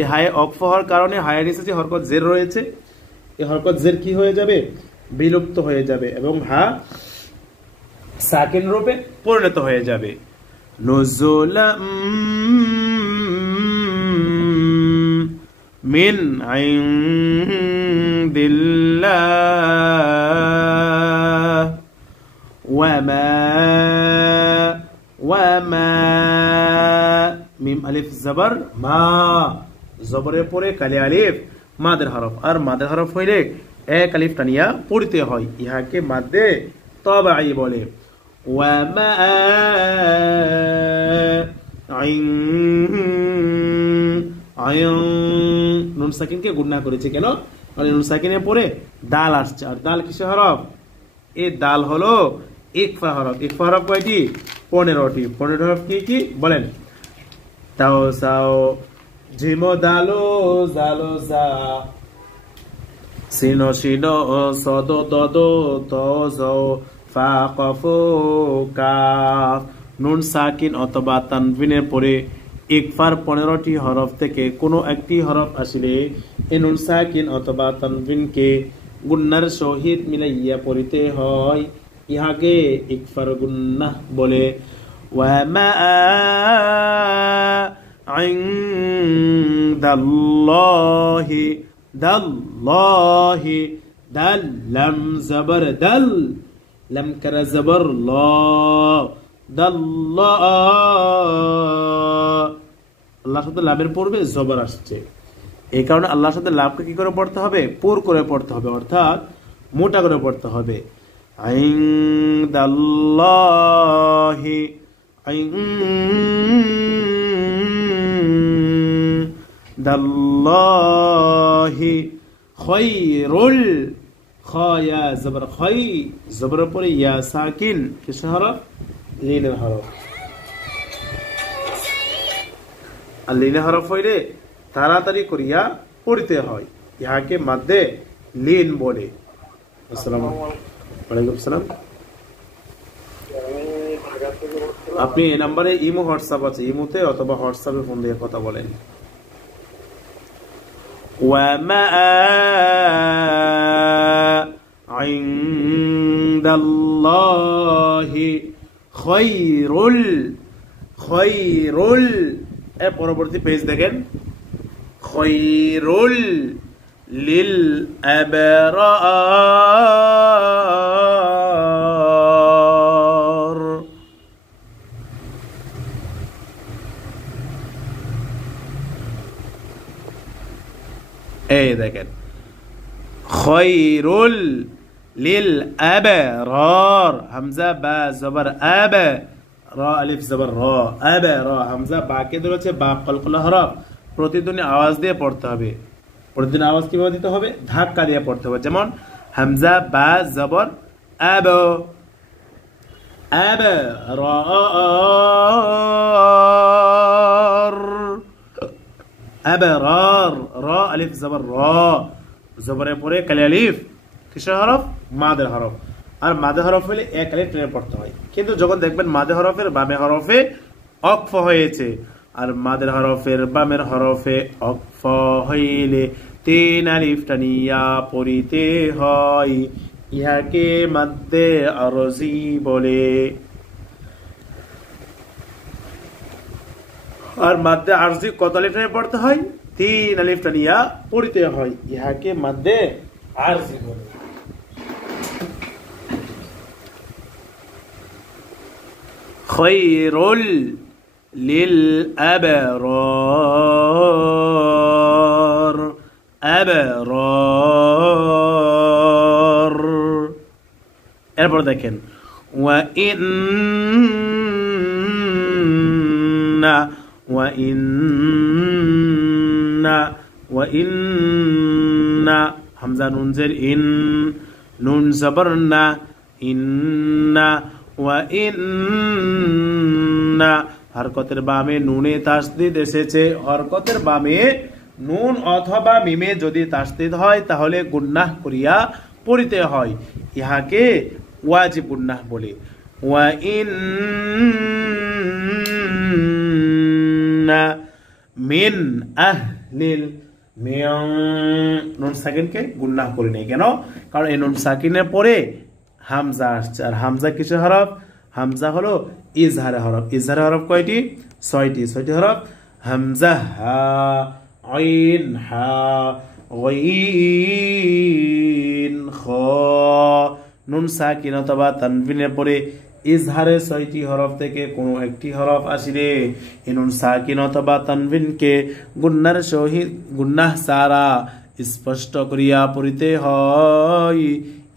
এই হায়ে অক্ফ হওয়ার কারণে হায়ের নিচে যে হরকত জের রয়েছে, এই হরকত জের কি হয়ে যাবে? বিলুপ্ত হয়ে যাবে এবং হা সাকিন রূপে পরিণত হয়ে যাবে। নুজুলাম মিন ইনদিল্লাহ। ওয়ামা মিম আলিফ জবর মা, জবরের পরে কালি আলিফ মাদের হরফ, আর মাদের হরফ হইলে এক আলিফ টানিয়া পড়তে হয়। ইহাকে মাদ্দে তবাই বলে। ওয়ামা নুন সাকিনকে গুণনা করেছে। কেন? কারণ নুন সাকিনের পরে দাল আসছে, আর দাল কিসের হরফ? এই দাল হলো ইকফা হরফ। ইকফা হরফ কয়টি? 15টি। 15 হরফ কি কি বলেন? তাও সাও জিমো দালো জালো জা, সিনো সিনো সদো দদো তজো ফা কফো কাফ। নুন সাকিন অথবা তানভিনের পরে ইকফার 15টি হরফ থেকে কোনো একটি হরফ আসলে এই নুন সাকিন অথবা তানভিনকে গুন্নার সহিত মিলাইয়া পড়িতে হয়। ইহাকে ইকফার গুন্নাহ বলে। ওয়ামা ইনদাল্লাহি, দাল্লাহি, দাল লাম জবর দাল, লাম কারা জবর ল, দাল্লাহ। আল্লাহ শব্দ লামের পূর্বে জবর আসছে, এই কারণে আল্লাহ শব্দ লামকে কি করে পড়তে হবে? পুর করে পড়তে হবে, অর্থাৎ মোটা করে পড়তে হবে। ইনদাল্লাহি, দাল্লাহি খায়রুল, খায়া জবর খাই, জবর পরে ইয়া সাকিন কিসের হরফ? লিনের হরফ। আর লিনের হরফ হইলে তাড়াতাড়ি করিয়া পড়তে হয়, ইহাকে মাদ্দে লিন বলে। আসসালামু আলাইকুম সালাম। আপনি এই নাম্বারে ইমো হোয়াটসঅ্যাপ আছে, ইমোতে অথবা হোয়াটসঅ্যাপে ফোন দিয়ে কথা বলেন। ওয়ামা ইনদাল্লাহি খৈরুল এর পরবর্তী পেজ দেখেন, খৈরুল লিল আবরার। এই দেখেন খৈরুল লিল আবরার, হামজা বা জবর আব, রা আলিফ জবর র, আবরা, হামজা বা কে ধরেছে, বা কলকলা হরফ, প্রতিধ্বনি আওয়াজ দিয়ে পড়তে হবে। প্রতিধ্বনি আওয়াজ কিভাবে দিতে হবে? ধাক্কা দিয়ে পড়তে হবে। যেমন হামজা বা জবর আব, আবরার, আবরার, রা আলিফ জবর র, জবরের পরে কালি আলিফ কিসের হরফ? মাদের হরফ। আর মাদে হরফ হলে এক আলিফ টেনে পড়তে হয়। কিন্তু যখন দেখবেন মাদে হরফের বামে হরফে অক্ফ হয়েছে, আর মাদের হরফের বামের হরফে অক্ফ হইলে 3 আলিফ টানিয়া পড়িতে হয়, ইহাকে মাদ্দে আরজি বলে। আর মাদ্দে আরজি কত আলিফ টানিয়া পড়তে হয়? 3 আলিফ টানিয়া পড়িতে হয়, ইহাকে মাদ্দে আরজি বলে। খৈরুল লিল আবরার, আবরার। এরপর দেখেন ওয়া ইন্না, হামজা নুন জের ইন, নুন জবর না, ইন্না, ওয়া ইন্না, হরকতের বামে নুনে তাসদীদ এসেছে। হরকতের বামে নুন অথবা মিমে যদি তাসদীদ হয় তাহলে গুন্নাহ করিয়া পড়িতে হয়, ইহাকে ওয়াজিব গুন্নাহ বলে। ওয়া ইন্না মিন আহলিল, নুন সাকিনকে গুন্নাহ করে নেই কেন? কারণ এই নুন সাকিনের পরে হামজা আসছে, আর হামজা কিসের হরফ? হামজা হলো ইজহারে হরফ। ইজহারে হরফ কয়টি? 6টি। 6টি হরফ হামজা, হা, আইন, হা, গাইন, খ। নুন সাকিন অথবা তানবিনের পরে ইজহারে 6টি হরফ থেকে কোনো একটি হরফ আসিলে এই নুন সাকিন অথবা তানবিনকে গুন্নার সহিত, গুন্নাহ সারা স্পষ্ট করিয়া পড়িতে হয়,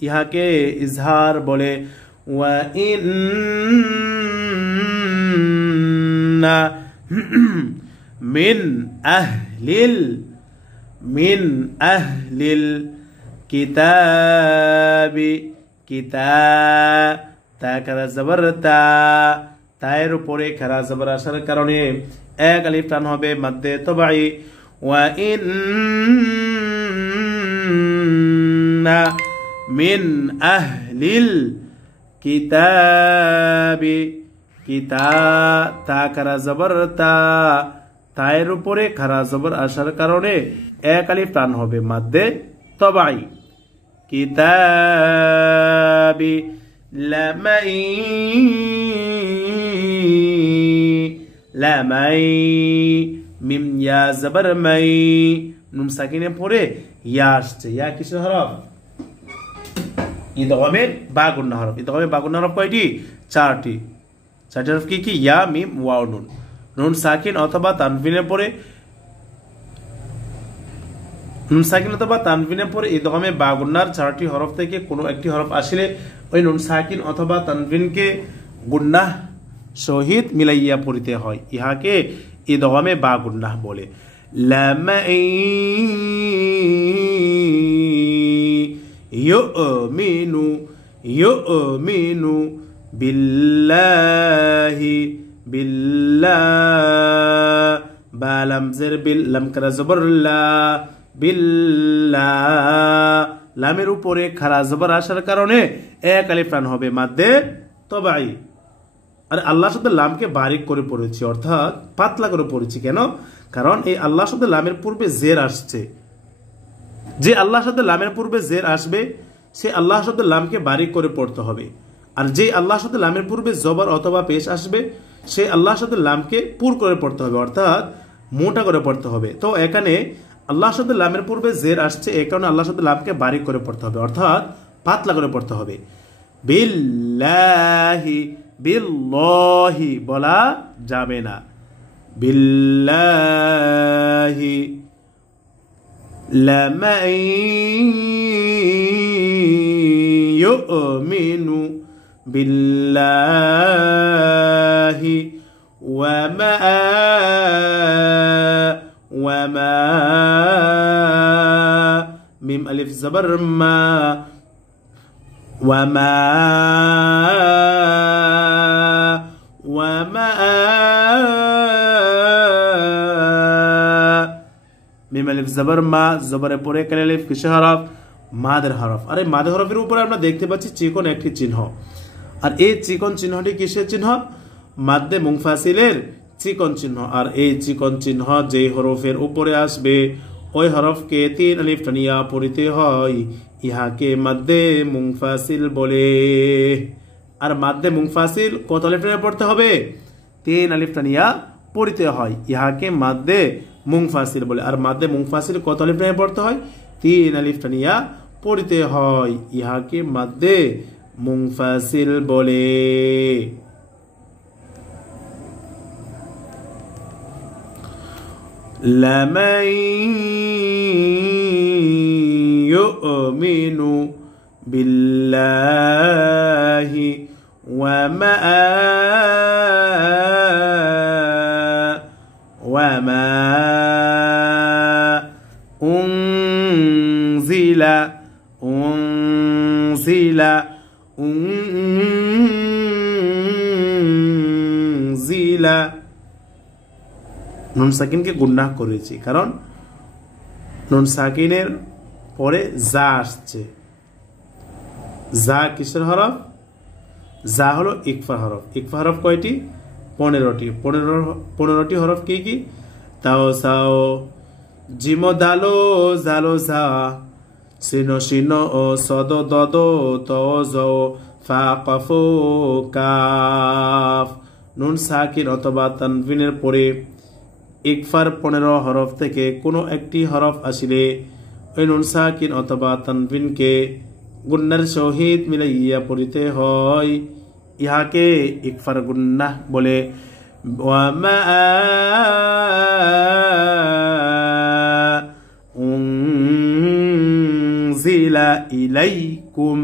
ইহাকে ইজহার বলে। ওয়া ইন্না মিন আহলিল কিতাবি, কিতা, তা খারা জবর তা, তায়ের উপরে খারা জবর আসার কারণে এক আলিফ টান হবে, মাদ্দে তবাই। ওয়া ইন্না মিন আহলিল কিতাবি, কিতা, তা খারা জবর তা, তায়ের উপরে খারা জবর আসার কারণে এক আলিফ টান হবে, মাদ্দে তবাই। কিতাবি, লামাই, লামাই, মিম ইয়া জবর মাই, নুন সাকিনে পড়ে ইয়া আসছে। ইয়া কিসের হরফ? ইদগামের বা গুন্নাহ হরফ। ইদগামের বা গুন্নাহ হরফ কয়টি? 4টি। 4টি হরফ কি কি? ইয়া, মিম, ওয়াও, নুন। নুন সাকিন অথবা তানবিনের পরে, নুন সাকিন অথবা তানবিনের পরে ইদগামে বা গুন্নার 4টি হরফ থেকে কোনো একটি হরফ আসলে ওই নুন সাকিন অথবা তানবিনকে গুন্নাহ সহিত মিলাইয়া পড়িতে হয়, ইহাকে ইদগামে বা গুন্নাহ বলে। লামাই ইউমিনু, ইউমিনু বিল্লাহি, বিল্লাহ, বা লাম জের বিল, লাম কারা জবর লা, বিল্লাহ, লামের উপরে খারা জবর আসার কারণে এক আলিফ টান হবে মাদ্দে তবাই। আর আল্লাহ শব্দের লামকে বারিক করে পড়েছি, অর্থাৎ পাতলা করে পড়েছি। কেন? কারণ এই আল্লাহ শব্দের লামের পূর্বে জের আসছে। যে আল্লাহ শব্দের লামের পূর্বে জের আসবে সে আল্লাহ শব্দের লামকে বারিক করে পড়তে হবে। আর যে আল্লাহ শব্দের লামের পূর্বে জবর অথবা পেশ আসবে সে আল্লাহ শব্দের লামকে পুর করে পড়তে হবে, অর্থাৎ মোটা করে পড়তে হবে। তো এখানে আল্লাহ শব্দের লামের পূর্বে জের আসছে, এই কারণে আল্লাহ শব্দের লামকে বারিক করে পড়তে হবে, অর্থাৎ পাতলা করে পড়তে হবে। বিল্লাহি, বিল্লাহি বলা যাবে না। বিল্লাহি লামান ইউমিনু বিল্লাহি ওয়ামা মিম আলিফ জবর মা ওয়ামা মিম আলিফ জবর মা, জবরে পরে কাল আলিফ কিসের হরফ? মাদের হরফ। আর এই মাদের হরফের উপরে আমরা দেখতে পাচ্ছি চিকন একটি চিহ্ন। আর এই চিকন চিহ্নটি কিসের চিহ্ন? মাদ্দে মুনফাসিলের চিকন চিহ্ন। আর এই চিকন চিহ্ন যে হরফের উপরে আসবে ওই হরফকে 3 আলিফ টানিয়া পড়িতে হয়, ইহাকে মাদ্দে মুনফাসিল বলে। আর মাদ্দে মুনফাসিল কত আলিফ টানিয়া পড়তে হবে? 3 আলিফ টানিয়া পড়িতে হয়, ইহাকে মাদ্দে মুনফাসিল বলে। আর মাদ্দে মুনফাসিল কত আলিফ টানিয়া পড়তে হয়? 3 আলিফ টানিয়া পড়িতে হয়, ইহাকে মাদ্দে মুনফাসিল বলে। লামান ইউমিনু বিল্লাহি ওয়ামা উনজিলা নুন সাকিনকে গুন্নাহ করেছি, কারণ নুন সাকিনের পরে জা আসছে। জা কিসের হরফ? জা হলো ইকফা হরফ। ইকফা হরফ কয়টি? 15টি। 15টি হরফ কি কি? তাও সাও, জিমো দালো, জালো জা, সিনো সিনো ও সদো দদো তো জো, ফা কফো কাফ। নুন সাকিন অথবা তানভিনের পরে ইকফার 15 হরফ থেকে কোনো একটি হরফ আসিলে ওই নুন সাকিন অথবা তানভিনকে গুন্নার সহিত মিলাইয়া পড়িতে হয়, ইহাকে ইকফার গুন্নাহ বলে। ওয়ামা উনজিলা ইলাইকুম,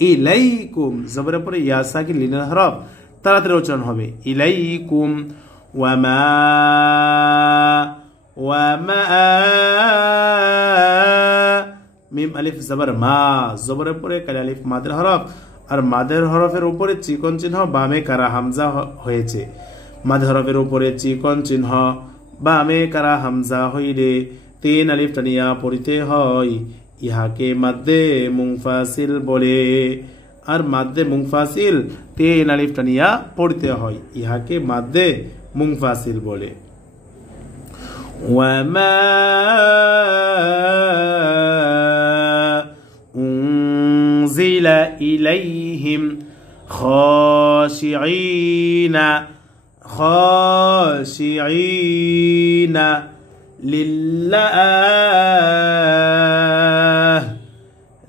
ইলাইকুম জবরের পরে ইয়া সাকিন লিনের হরফ তাড়াতাড়ি উচ্চারণ হবে, ইলাইকুম। ওয়ামা মিম আলিফ জবর মা, জবরের পরে কাল আলিফ মাদের হরফ। আর মাদের হরফের উপরে চিকন চিহ্ন বামে কারা হামজা হয়েছে। মাদের হরফের উপরে চিকন চিহ্ন বামে কারা হামজা হইলে 3 আলিফ টানিয়া পড়িতে হয়, ইহাকে মাদ্দে মুনফাসিল বলে। আর মাদ্দে মুনফাসিল 3 আলিফ টানিয়া পড়িতে হয়, ইহাকে মাদ্দে মুনফাসিল বলে। ওয়ামা উনজিলা ইলাইহিম খাশিঈনা, খাশিঈনা লিল্লাহ,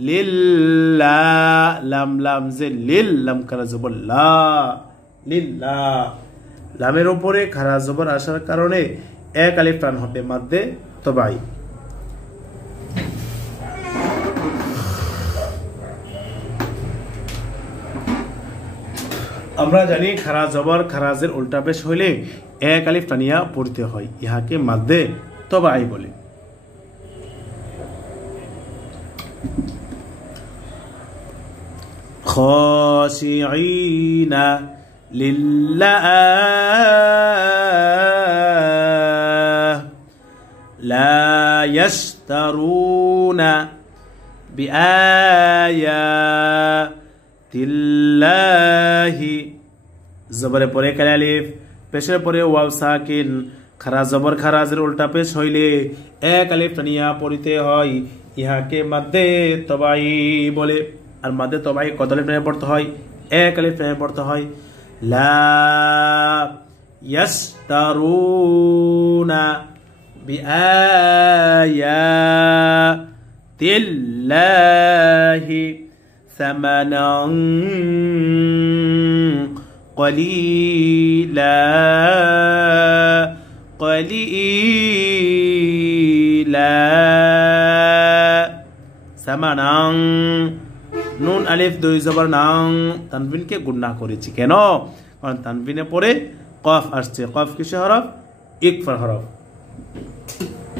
লিল্লাহ লাম লাম যে লিল লাম কারা জবর লা, লিল্লাহ। লামের উপরে খারা জবর আসার কারণে এক আলিফ টান হবে মাদ্দে তবাই। আমরা জানি খারা জবর খারাজের উল্টা পেশ হইলে এক আলিফ টানিয়া পড়তে হয়, ইহাকে মাদ্দে তবাই বলে। খাশিঈনা লিল্লাহ লা ইয়াশতারুনা বিআয়াতিল্লাহি জবরে পরে কালি আলিফ পেশের পরে ওয়াও সাকিন খারা জবর খারাজের উল্টা পেশ হইলে এক আলিফ টানিয়া পড়িতে হয় ইহাকে মাদ্দে তবাই বলে আর মাদ্দে তবাই কত আলিফ টানিয়া পড়তে হয় এক আলিফ টানিয়া পড়তে হয় লা ইয়াশতারুনা বিআয়াতিল্লাহি সামানান قليلا সামানাং নুন আলিফ দুই জবর নাং তানবিনকে গুণনা করেছি কেন কারণ তানবিনে পরে কফ আসছে কফ কিসের হরফ ইকফার হরফ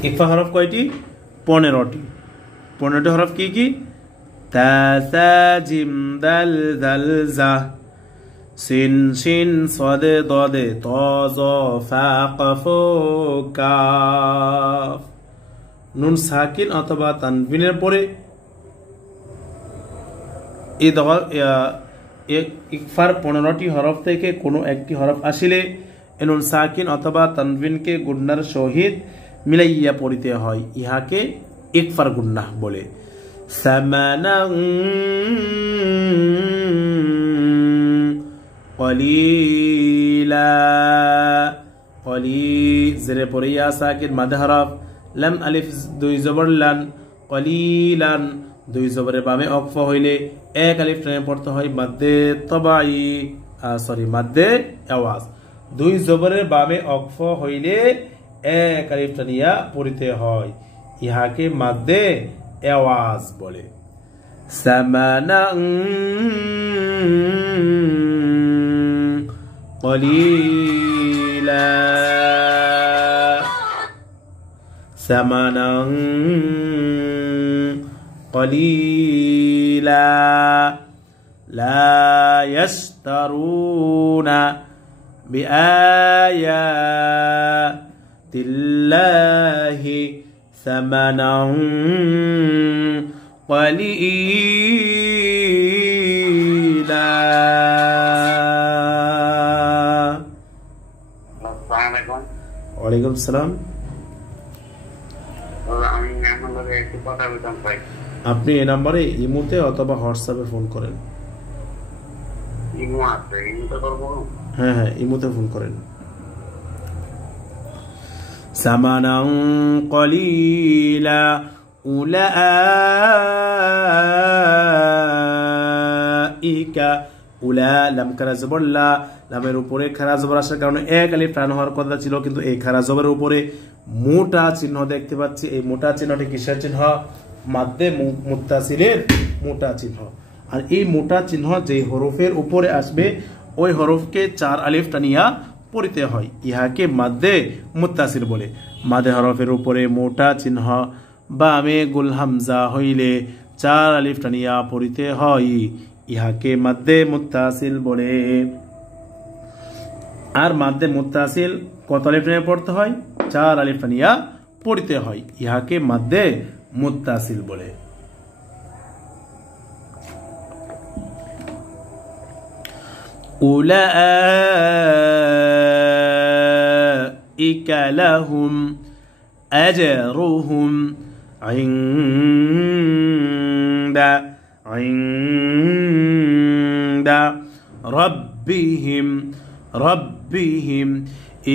ইকফা হরফ কয়টি 15টি 15টি হরফ কি কি তা সা জিম দাল জাল জা সিন শিন সদে দদে ত জ ফা কফ কাফ নুন সাকিন অথবা তানবিনের পরে এই ইকফার 15টি হরফ থেকে কোনো একটি হরফ আসিলে নুন সাকিন অথবা তানবিনকে গুণনার সহিত মিলাইয়া পড়িতে হয় ইহাকে ইকফার গুণনা বলে সামানাং কলিলা কলি জেরে পরে ইয়া সাকিন মাদ হরফ লাম আলিফ দুই জবর লান কলিলান দুই জবরের বামে অক্ফ হইলে এক আলিফ টেনে পড়তে হয় মাদ্দে তবাই মাদ্দে আওয়াজ দুই জবরের বামে অক্ফ হইলে এক আলিফ টানিয়া পড়িতে হয় ইহাকে মাদ্দে আওয়াজ বলে সামানাং কলিলা সামানাং قليلا لا يشترون بآيات الله ثمنا قليلا وعليكم السلام আপনি এই নম্বরে ইমোতে অথবা হোয়াটসঅ্যাপে ফোন করেন হ্যাঁ হ্যাঁ ইমোতে ফোন করেন সামানান কলিলা উলাইকা উলা লাম খারা জবর লা লামের উপরে খারা জবর আসার কারণে এক আলিফ টান হওয়ার কথা ছিল কিন্তু এই খারা জবরের উপরে মোটা চিহ্ন দেখতে পাচ্ছি এই মোটা চিহ্নটি কিসের চিহ্ন মাদ্দে মুত্তাসিলের মোটা চিহ্ন আর এই মোটা চিহ্ন যে হরফের উপরে আসবে ওই হরফকে 4 আলিফ টানিয়া পড়িতে হয় ইহাকে মাদ্দে মুত্তাসিল বলে মাদে হরফের উপরে মোটা চিহ্ন বামে গুল হামজা হইলে 4 আলিফ টানিয়া পড়িতে হয় ইহাকে মাদ্দে মুত্তাসিল বলে আর মাদ্দে মুত্তাসিল কত আলিফ টানিয়া পড়তে হয় 4 আলিফ টানিয়া পড়িতে হয় ইহাকে মাদ্দে মুত্তাসিল বলে উলাইকা লাহুম আজরুহুম ইনদা রাব্বিহিম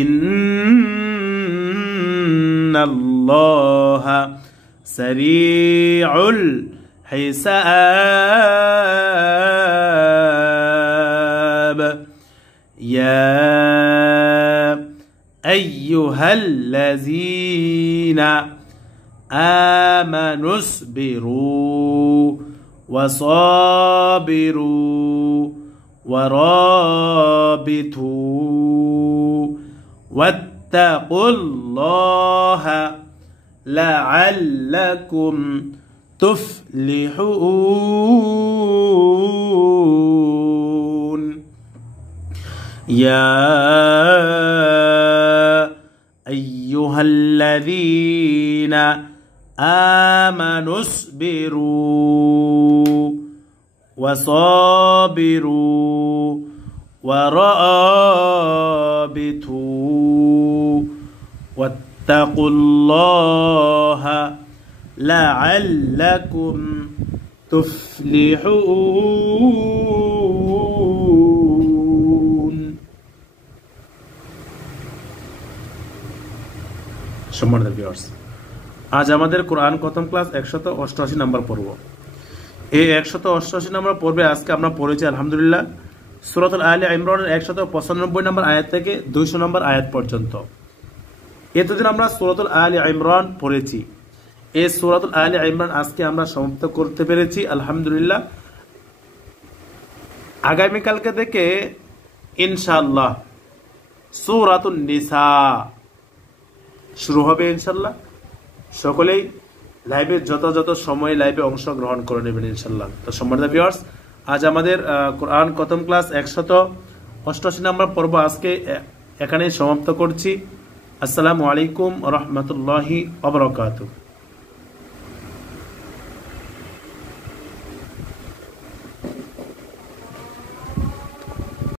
ইন্নাল্লাহা সারিউল হিসাব ইয়া আইয়ুহাল্লাযীনা আমানুসবিরু ওয়াসাবিরু ওয়ারাবিতু ওয়াত্তাকুল্লাহা لعلكم تفلحون يا أيها الذين آمنوا اصبروا وصابروا ورابطوا واتقوا الله لعلكم تفلحون সম্মানিত ভিউয়ার্স, আজ আমাদের কোরআন প্রথম ক্লাস 188 নম্বর পর্ব। এই 188 নম্বর পর্বে আজকে আমরা পড়েছি আলহামদুলিল্লাহ সূরাতুল আলে ইমরানের 195 নম্বর আয়াত থেকে 200 নম্বর আয়াত পর্যন্ত। এতদিন আমরা সূরাতুল আলে ইমরান পড়েছি। এই সূরাতুল আলে ইমরান আজকে আমরা সমাপ্ত করতে পেরেছি আলহামদুলিল্লাহ। আগামীকালকে থেকে ইনশাআল্লাহ সূরাতুন নিসা শুরু হবে ইনশাআল্লাহ। সকলেই লাইভে যথাযথ সময়ে লাইভে অংশগ্রহণ করে নেবেন ইনশাআল্লাহ। তো সম্মানিত ভিউয়ার্স, আজ আমাদের কোরআন প্রথম ক্লাস 188 নম্বর পর্ব আজকে এখানেই সমাপ্ত করছি। আসসালামু আলাইকুম ওয়া রাহমাতুল্লাহি ওয়া বারাকাতুহু।